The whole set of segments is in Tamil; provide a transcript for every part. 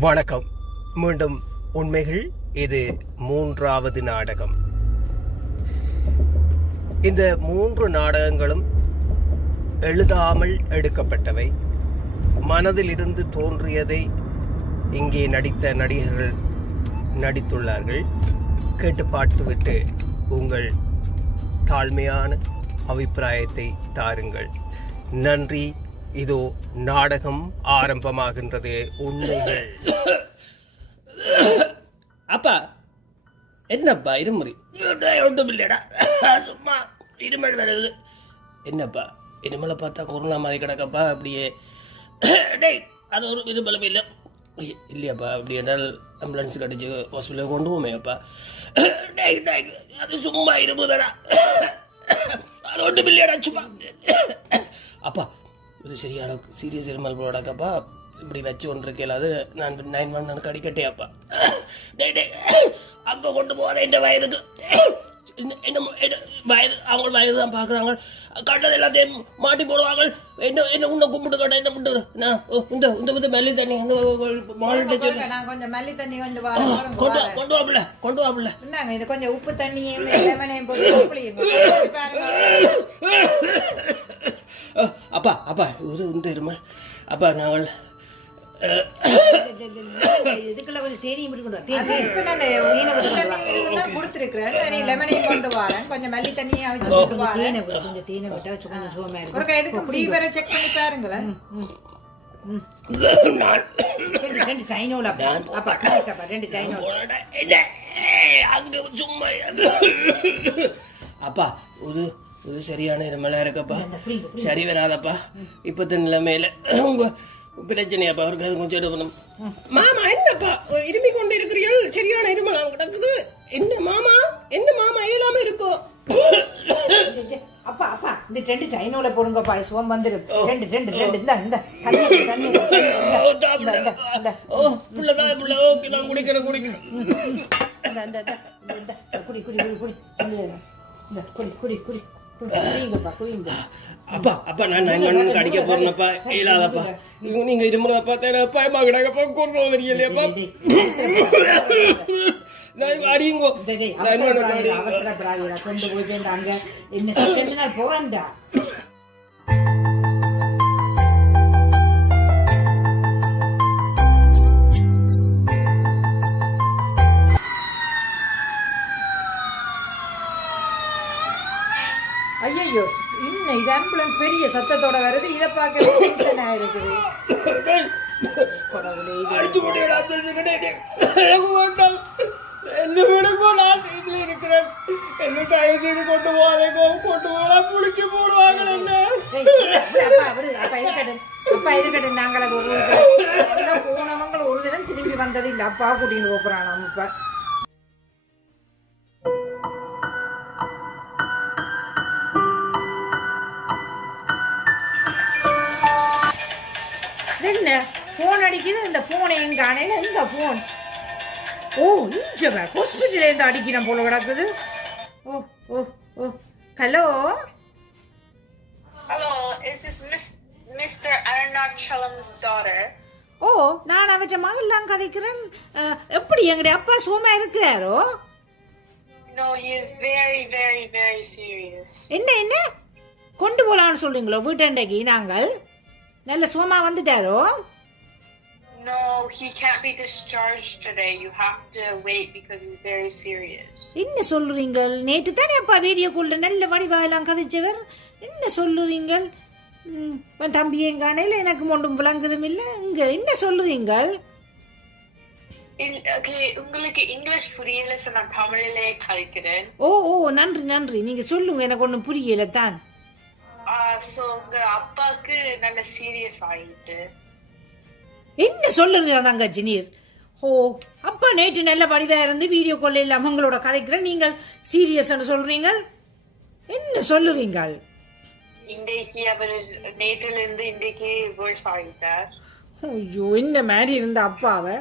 வணக்கம். மீண்டும் உண்மைகள் இது மூன்றாவது நாடகம். இந்த மூன்று நாடகங்களும் எழுதாமல் எடுக்கப்பட்டவை. மனதில் இருந்து தோன்றியதை இங்கே நடித்த நடிகர்கள் நடித்துள்ளார்கள். கேட்டு பார்த்துவிட்டு உங்கள் தாழ்மையான அபிப்பிராயத்தை தாருங்கள். நன்றி இதோ நாடகம் ஆரம்பமாகின்றது. உண்மைகள். அப்பா என்னப்பா இருமுறை? ஒன்றும் இல்லைடா சும்மா இருமல் வருது. என்னப்பா இருமலை பார்த்தா கொரோனா மாதிரி கிடக்கப்பா அப்படியே. டேய் அது ஒரு இருமலும் இல்லை. இல்லையாப்பா அப்படி என்றால் ஆம்புலன்ஸ் கடிச்சு ஹாஸ்பிட்டலுக்கு கொண்டு போமேப்பா டேய் டேய் அது சும்மா இருமுதடா. அது ஒன்றும் இல்லையாடா சும்மா. அப்பா இது சரியான சீரியஸ் இருமல் போடாக்கப்பா இப்படி வச்சு ஒன்று இருக்கல அது நான் நைன் ஒன் எனக்கு அடிக்கட்டேப்பா டேய் டேய் அங்கே கொண்டு போகாத இந்த வயதுக்கு. என்ன- வயது அவங்க வயது தான் பார்க்குறாங்க கண்டது எல்லாத்தையும் மாட்டி போடுவாங்க. என்ன என்ன உன்னை கும்பிட்டு கட்ட என்ன பண்ணுறது நான் இந்த இந்த இந்த மெல்லி தண்ணி இந்த மாலிட்ட சொல்லி கொஞ்சம் மல்லி தண்ணி கொண்டு வரேன் கொண்டு வா கொண்டு வாப்புல கொண்டு வாப்புல. என்னங்க இது கொஞ்சம் உப்பு தண்ணியும் லெமனையும் போட்டு. அப்பா அப்பா இது இந்த இருமல் அப்பா நாங்கள் இதுக்குள்ள கொஞ்சம் தேனியும் வரேன். கொஞ்சம் மல்லி தண்ணியை கொஞ்சம் தேனை விட்டா கொஞ்சம் சுகமா இருக்கும். எதுக்கு செக் பண்ணி பாருங்களேன். ரெண்டு ரெண்டு டைனோல அப்பா. அப்பா ரெண்டு டைனோல அங்க சும்மா அப்பா இது இது சரியான இருமலா இருக்கப்பா. சரி வராதப்பா இப்பத்த நிலைமையில உங்க பிரச்சனையாப்பா அவருக்கு அது கொஞ்சம் இது பண்ணும். மாமா என்னப்பா? இருமி கொண்டு இருக்கிறீர்கள் சரியான இருமலா கிடக்குது என்ன மாமா? என்ன மாமா இயலாம இருக்கோ? அப்பா அப்பா இந்த ரெண்டு டைனோல போடுங்கப்பா சுகம் வந்துடும் ரெண்டு ரெண்டு ரெண்டு இந்த இந்த தண்ணி தண்ணி ஓ, புள்ளதான் புள்ள. ஓகே நான் குடிக்கிறேன் குடிக்கிறேன். இந்த, இந்த, குடி குடி குடி குடி. குடி இந்த. குடி குடி. அப்பா அப்பா நான் நைன் மணிக்கு அடிக்க போறேன்ப்பா இயலாதப்பா நீங்க நீங்க இருமுறத பார்த்தா எனக்கு பயமா கிடக்கப்பா கொண்டு. நான் அடியுங்கோ போயிட்டு அங்க என்ன போறேன்டா இன்னும் இது ஆம்புலன்ஸ் பெரிய சத்தத்தோட வருது. இதை பார்க்க டென்ஷன் இருக்குது. அடிச்சு. என்ன என்ன கொண்டு போகாதேங்கோ கொண்டு போனா புடிச்சு போடுவாங்க என்ன? ஏய், விடு, விடு, அப்பா, இருக்கட்டும். நாங்கள் ஒரு எல்லாம் போனவங்க ஒரு தினம் திரும்பி வந்தது இல்லை. அப்பா கூட்டிட்டு போறான் நம்ம என்ன? ஃபோன் அடிக்குது இந்த ஃபோனை எங்க காணையில எங்க ஃபோன் ஓ இங்க ஹாஸ்பிட்டல் இருந்து அடிக்கிறேன் போல கிடக்குது. ஓ ஓ ஓ. Hello Hello, is this Miss, Mr. Arunachalam's daughter? ஓ நான் அவற்றை மகள்லாம் கதைக்கிறேன். எப்படி எங்களுடைய அப்பா சுகமா இருக்கிறாரோ? No, he is very, very, very serious. என்ன என்ன? கொண்டு போலாம்னு சொல்றீங்களோ வீட்டண்டைக்கு நாங்கள்? நல்ல சுகமா வந்துட்டாரோ? No, he can't be discharged today. You have to wait because he's very serious. என்ன சொல்லுறீங்கள்? நேற்று தானே அப்பா வீடியோ கால்ல நல்ல வடிவாயெல்லாம் கதைச்சவர். என்ன சொல்லுறீங்கள்? தம்பி என் காணையில் எனக்கு ஒன்றும் விளங்குதும் இல்லை. இங்க என்ன சொல்லுறீங்கள்? உங்களுக்கு இங்கிலீஷ் புரியல நான் தமிழிலே கழிக்கிறேன். ஓ ஓ நன்றி நன்றி. நீங்க சொல்லுங்க எனக்கு ஒன்றும் புரியல தான். ஸோ உங்க அப்பாவுக்கு நல்ல சீரியஸ் ஆயிட்டு. என்ன சொல்லுறீங்க தங்கச்சி நீர் ஓ அப்பா நேற்று நல்ல வடிவா இருந்து வீடியோ கால் இல்லாம உங்களோட கதைக்கிற நீங்கள் சீரியஸ் சொல்றீங்க என்ன சொல்லுறீங்கள்? இன்றைக்கு அவர் நேற்றிலிருந்து இன்றைக்கு வேர்ஸ் ஆகிட்டார் ஐயோ இந்த மாதிரி இருந்த அப்பாவை?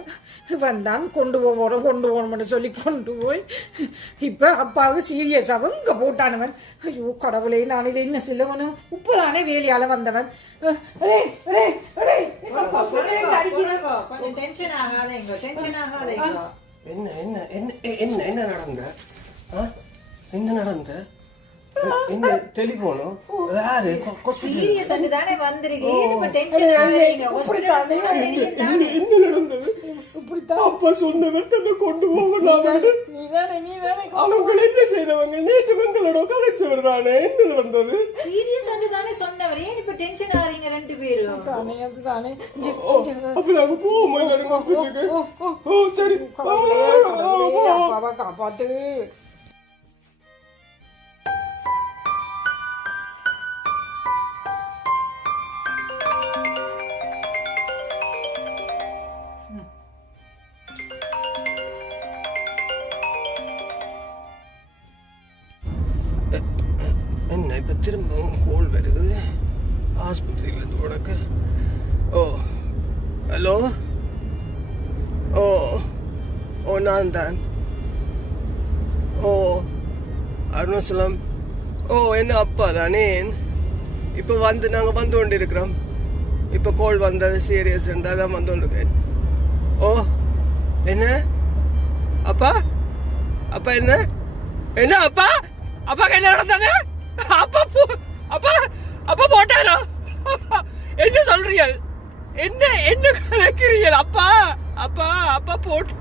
வந்தான் கொண்டு போகிறோம் கொண்டு போகணும்னு சொல்லி கொண்டு போய் இப்போ அப்பாவுக்கு சீரியஸாக இங்கே போட்டானவன். ஐயோ கடவுளே நான் இதை என்ன சொல்லவனும் உப்புதானே வேலையால் வந்தவன். என்ன என்ன என்ன என்ன என்ன நடந்த? ஆ? என்ன நடந்த? எ- என்ன டெலிபோனோ யாரு தானே வந்திருக்கீங்க இப்ப டென்ஷன் இப்படித்தானே ஹாஸ்பிடல் தானே என்ன நடந்தது? இப்படித்தான். அப்பா சொன்னவர் தன்னை கொண்டு போகலாம் நீ தானே நீ தானே அவங்க என்ன செய்தவங்க? நேற்று வெங்களோட கலைச்சவர் தானே என்ன நடந்தது? சீரியஸ் தானே சொன்னவர். ஏன் இப்ப டென்ஷன் ஆறீங்க ரெண்டு பேரும்? தானே அதுதானே. அப்ப நாங்க போவோமா எல்லாரும் ஓ சரி. இப்போ திரும்பவும் கோல் வருது. ஆஸ்பத்திரியிலேருந்து உனக்கு. ஓ ஹலோ ஓ ஓ நான் தான். ஓ அருணாச்சலம். ஓ என்ன அப்பா தானே? இப்போ வந்து நாங்கள் வந்து கொண்டு இருக்கிறோம் இப்போ கோல் வந்தது சீரியஸ் இருந்தால் தான் வந்து கொண்டிருக்கேன். ஓ என்ன? அப்பா? அப்பா என்ன? என்ன அப்பா? அப்பா என்ன நடந்தது அப்பா அப்பா அப்பா போட்டாரா? என்ன சொல்றீர்கள்? என்ன என்ன கலக்கிறீர்கள் அப்பா அப்பா அப்பா போட்டு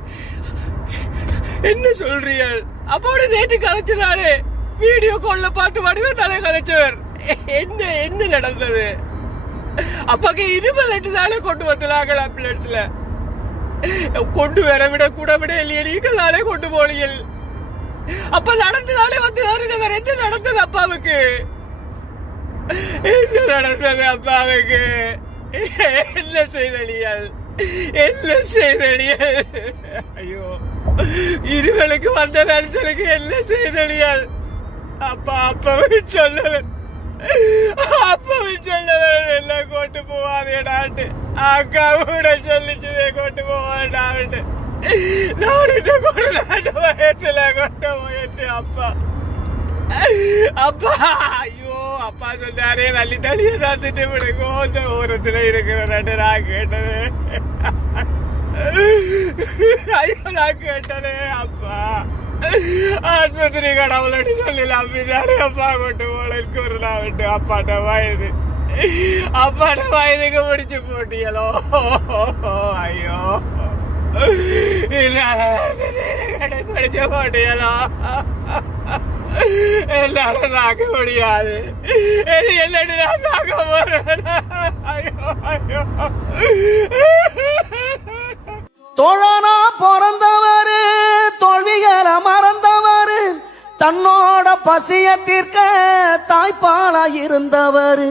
என்ன சொல்றீர்கள்? அப்பாவோட நேற்று கதைச்சினாரு வீடியோ கால்ல பார்த்து வடிவ தலை கதைச்சவர். என்ன என்ன நடந்தது? அப்பாக்கு இருபது எட்டு தானே கொண்டு வந்தாங்க ஆம்புலன்ஸ்ல கொண்டு வர விட கூட விட இல்லையே நீங்கள் தானே கொண்டு போனீங்க அப்ப நடந்ததாலே வந்து வேற என்ன நடந்தது அப்பாவுக்கு? என்ன நடந்தது அப்பாவுக்கு? என்ன செய்தடியால்? என்ன செய்தடியால்? ஐயோ இருவளுக்கு வந்த வேலைச்சலுக்கு என்ன செய்தடியால்? அப்பா அப்பாவை சொல்லவன் அப்பாவை சொல்லவன் எல்லாம் கொண்டு போவாதேடான்ட்டு அக்கா கூட சொல்லிச்சுதே கொண்டு போவாடான்ட்டு நான் இந்த கொண்டாட்ட வயத்துல கொண்டு போயிட்டு அப்பா அப்பா ஐயோ அப்பா சொன்னாரே வள்ளி தடியை தந்துட்டு விடுங்க கொஞ்சம் ஓரத்துல இருக்கிற ரெண்டு நான் கேட்டது ஐயோ நான் கேட்டனே அப்பா ஆஸ்பத்திரி கடவுளடி சொல்லி நம்பிதானே அப்பா கொண்டு போலக்கு ஒரு நான் விட்டு அப்பாட்ட வயது அப்பாட்ட வயதுக்கு முடிச்சு போட்டியலோ ஐயோ படிச்ச போட்டியலோ என்னால தாக்க முடியாது இது என்னடி நான் தாக்க போறேன் ஐயோ தோழனா பிறந்தவரு தோல்விகளை மறந்தவரு தன்னோட பசிய தீர்க்க தாய்ப்பாலா இருந்தவரு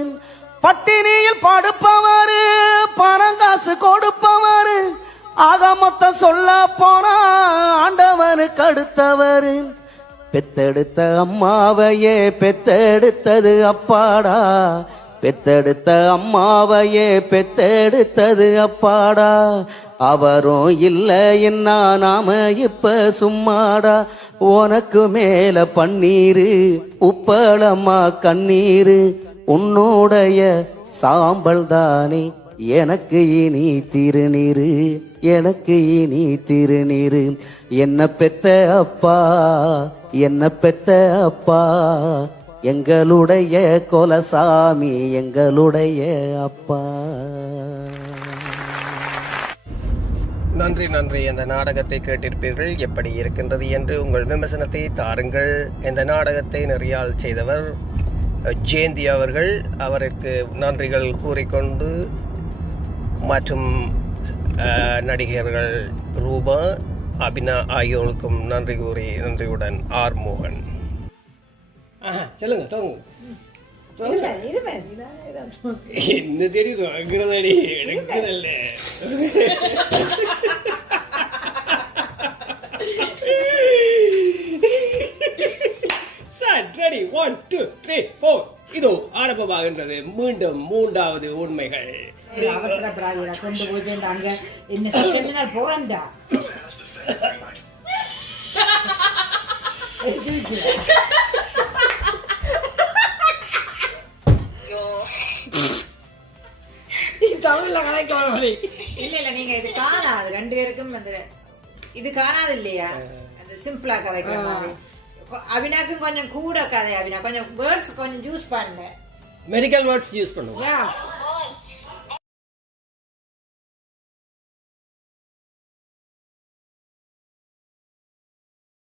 பட்டினியில் படுப்பவர் பணங்காசு கொடுப்பவரு ஆக மொத்தம் சொல்ல போனா ஆண்டவனுக்கு அடுத்தவர் பெத்தெடுத்த அம்மாவையே பெத்தெடுத்தது அப்பாடா. பெத்தெடுத்த அம்மாவையே பெத்தெடுத்தது அப்பாடா. அவரும் இல்லை என்ன நாம இப்ப சும்மாடா. உனக்கு மேல பன்னீரு உப்பளம்மா கண்ணீரு. உன்னுடைய சாம்பல் தானே. எனக்கு இனி திருநீரு எனக்கு இனி திருநீரு. என்ன பெத்த அப்பா என்ன பெத்த அப்பா? எங்களுடைய கொலசாமி எங்களுடைய அப்பா. நன்றி நன்றி. இந்த நாடகத்தை கேட்டிருப்பீர்கள்? எப்படி இருக்கின்றது என்று உங்கள் விமர்சனத்தை தாருங்கள். இந்த நாடகத்தை நிறையால் செய்தவர்? ஜெயந்தி அவர்கள் அவருக்கு நன்றிகள் கூறிக்கொண்டு மற்றும் நடிகர்கள் ரூபா அபினா ஆகியோருக்கும் நன்றி கூறி நன்றியுடன் ஆர் மோகன். சொல்லுங்க. என்ன தேடி தொடங்குறதடி எடுக்கிறல்ல ready one two three four இதோ ஆரம்பமாகின்றது. மீண்டும் மூன்றாவது உண்மைகள். அவசரப்படாதீங்க கொண்டு போயிட்டு அங்க என்ன போறேன்டா. தமிழ்ல மொழி இல்ல இல்ல நீங்க இது காணாது ரெண்டு பேருக்கும் வந்து இது காணாது இல்லையா அந்த சிம்பிளா கதைக்கிற மாதிரி அபினாக்கும் கொஞ்சம் கூட கதை அபினா கொஞ்சம் வேர்ட்ஸ் கொஞ்சம் யூஸ் பண்ண மெடிக்கல் வேர்ட்ஸ் யூஸ் பண்ணுவோம்